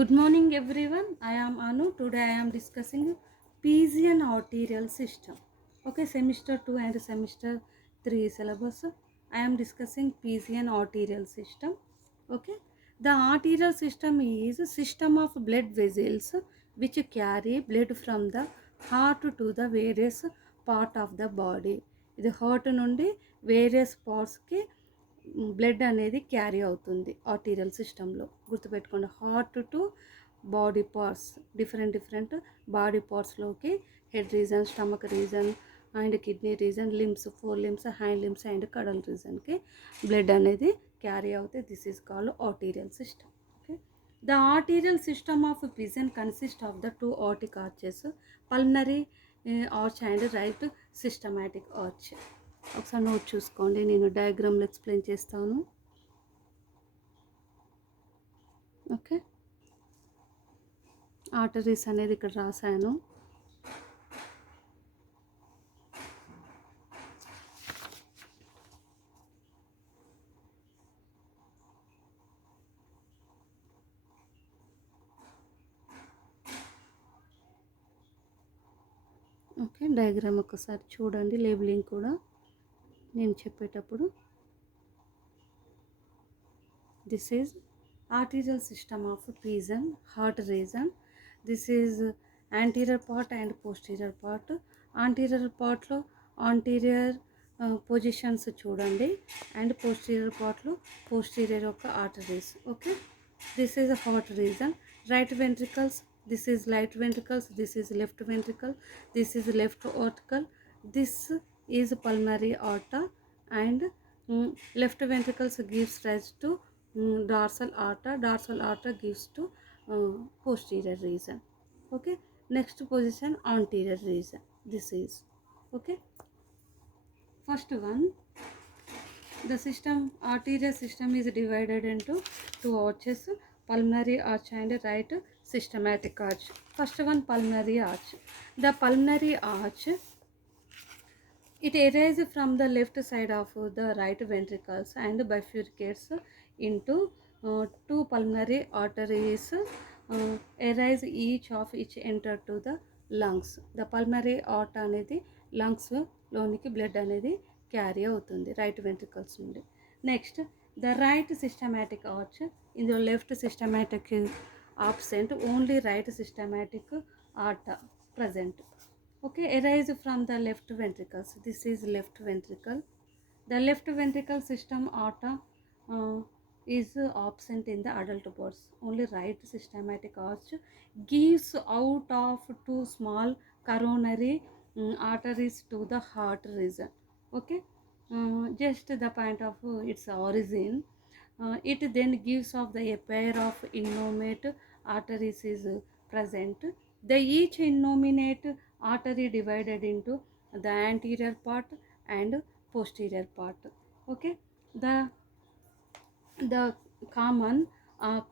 Good morning everyone. I am Anu. Today I am discussing Piesian arterial system. Okay, semester 2 and semester 3 syllabus. I am discussing Piesian arterial system. Okay, the arterial system is a system of blood vessels which carry blood from the heart to the various part of the body. ఇది heart నుండి various పార్ట్స్కి blood అనేది carry అవుతుంది arterial సిస్టంలో. గుర్తుపెట్టుకోండి, heart to body parts, different body పార్ట్స్లోకి head region, stomach region and kidney region, limbs, 4 limbs, hand limbs and caudal రీజన్కి blood అనేది క్యారీ అవుతాయి. This is called arterial system. Okay, the arterial system of pigeon consist of the 2 aortic arches, pulmonary arch and right systematic arch. ఒకసారి note చూసుకోండి, నేను డయాగ్రామ్లో explain చేస్తాను. Okay, arteries అనేది ఇక్కడ రాశాను. ఓకే, డయాగ్రామ్ ఒకసారి చూడండి, లేబులింగ్ కూడా నేను చెప్పేటప్పుడు. This is arterial system of pigeon, heart region. This is anterior part and posterior part. Anterior part లో anterior పొజిషన్స్ చూడండి అండ్ posterior part లో posterior యొక్క arteries. Okay, this is heart region. Right ventricles, this is right ventricles, this is left ventricle, this is left auricle, this is pulmonary aorta and left ventricles gives rise to dorsal aorta gives to posterior region. Okay, next position anterior region. This is okay. First one, the arterial system is divided into 2 arches, pulmonary arch and right systematic arch. First one, pulmonary arch. The pulmonary arch, it arises from the left side of the right ventricles and bifurcates into 2 pulmonary arteries, arise each enter to the lungs. The pulmonary aorta అనేది lungs లోనికి blood అనేది carry అవుతుంది right ventricles నుండి. Next, the right systematic arch. ఇందులో left systematic absent, only right systematic aorta present. Okay, arise from the left ventricles. This is left ventricle. The left ventricle system aorta is absent in the adult birds. Only right systematic arch gives out of 2 small coronary arteries to the heart region. Okay, just the point of its origin. It then gives off the a pair of innominate arteries is present. The each innominate artery divided into the anterior part and posterior part. Okay, the common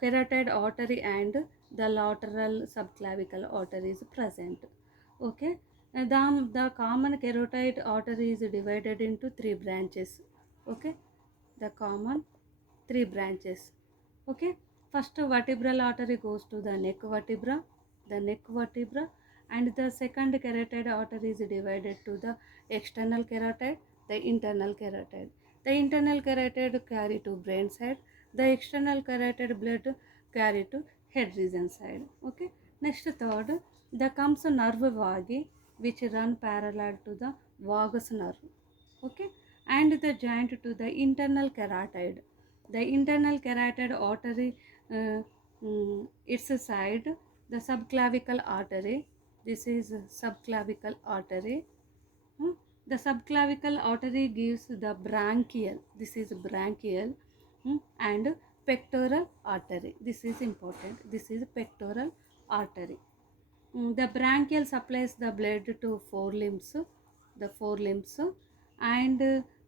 carotid artery and the lateral subclavicle artery is present. Okay, the common carotid artery is divided into 3 branches. Okay, the common 3 branches. Okay, first vertebral artery goes to the neck vertebra, and the second carotid artery is divided to the external carotid, the internal carotid. The internal carotid carry to brain side, the external carotid blood carry to head region side. Okay, next third, the comes nerve vagi which run parallel to the vagus nerve. Okay, and the joint to the internal carotid. The internal carotid artery, its side, the subclavicle artery. This is subclavicle artery. The subclavicle artery gives the branchial. This is branchial and pectoral artery. This is important. This is pectoral artery. The branchial supplies the blood to 4 limbs, and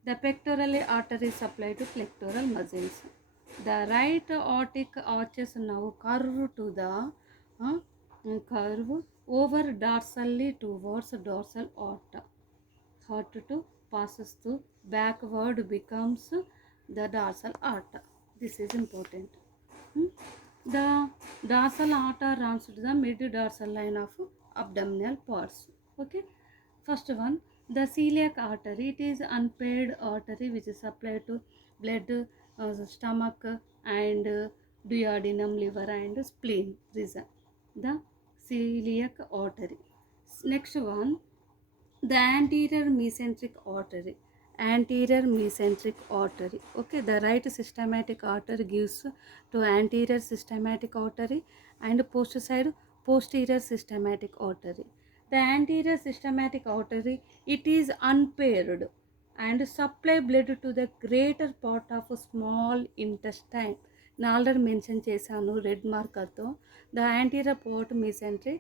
the pectoral artery supply to pectoral muscles. The right aortic arches now curve to the curve over dorsally towards dorsal aorta. Heart to passes through backward becomes the dorsal aorta. This is important. The dorsal aorta runs to the mid dorsal line of abdominal parts. Okay. First one, the celiac artery. It is unpaired artery which is supplied to blood, stomach, and duodenum, liver, and spleen region. The celiac artery. Next one, the anterior mesenteric artery. Anterior mesenteric artery. Okay, the right systematic artery gives to anterior systematic artery and post side posterior systematic artery. The anterior systematic artery, it is unpaired and supply blood to the greater part of small intestine. నేను already mention చేశాను red మార్కర్తో. The anterior port mesentery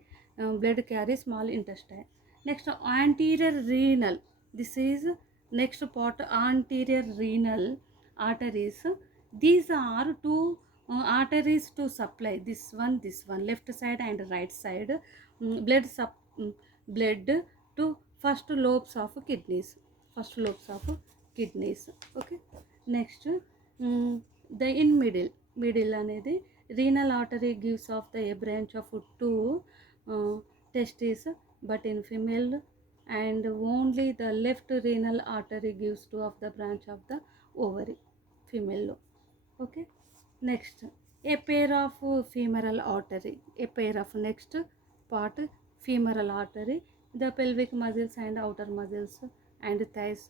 blood carry small intestine. Next, anterior renal. This is next part, anterior renal arteries. These are two arteries to supply this one left side and right side blood to first lobes of kidneys. Okay. Next, the in middle అనేది renal artery gives off the a branch of two testes, but in female, and only the left renal artery gives two of the branch of the ovary, female lo. Okay. Next, a pair of femoral artery. A pair of next part, femoral artery. The pelvic muscles and outer muscles and thighs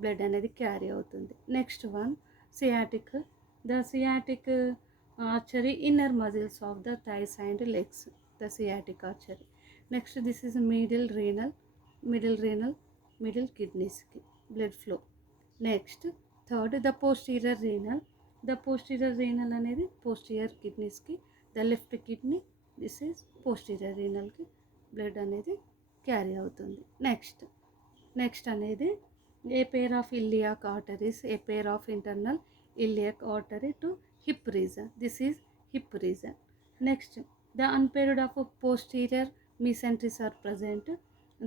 blood అనేది carry అవుతుంది. Next one, sciatic. The sciatic artery, inner muscles of the thighs and legs, the sciatic artery. Next, this is middle renal, middle kidneys blood flow. Next, third, the posterior renal. The posterior renal అనేది posterior kidneys కి, the left kidney, this is posterior renal కి blood అనేది carry అవుతుంది. Next అనేది a pair of iliac arteries, a pair of internal iliac artery to hip region. This is hip region. Next, the unpaired of posterior mesenteries are present.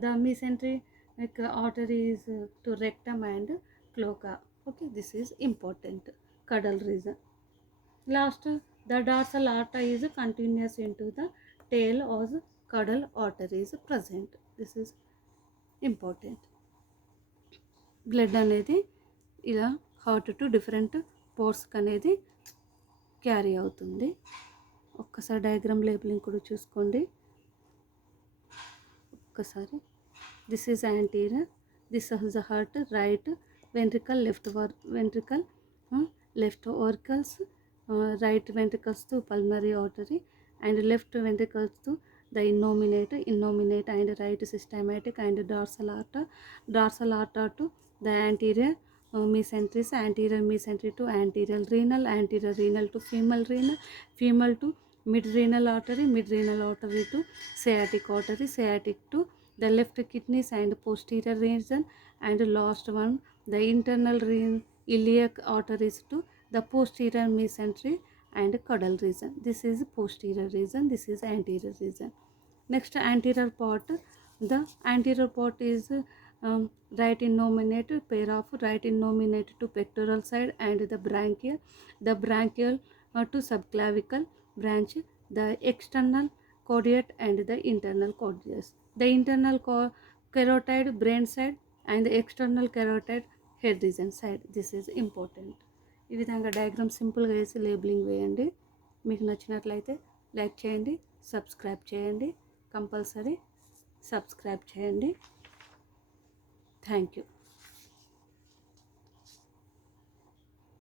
The mesenteric artery is to rectum and cloaca. Okay, this is important. Caudal region. Last, the dorsal aorta is continuous into the tail as caudal artery is present. This is important. Blood అనేది ఇలా heart to different పోర్ట్స్కి అనేది carry అవుతుంది. ఒక్కసారి diagram labelling కూడా చూసుకోండి. ఒక్కసారి this is anterior, this is the heart, right ventricle, left auricles, right ventricles to pulmonary artery, and left ventricles to the innominate and right systematic and dorsal aorta to the anterior mesentery to anterior renal to female to mid renal artery to sciatic to the left kidneys and posterior region, and last one, the internal iliac arteries to the posterior mesentery and caudal region. This is posterior region, this is anterior region. Next, anterior part. The anterior part is right innominate, pair of right innominate to pectoral side and the branchial to subclavicle branch, the external caudate and the internal caudate, the internal carotid brain side and the external carotid head region side. This is important. ఈ విధంగా diagram సింపుల్గా వేసి labelling వేయండి. మీకు నచ్చినట్లయితే like చేయండి, subscribe చేయండి, compulsory subscribe చేయండి. Thank you.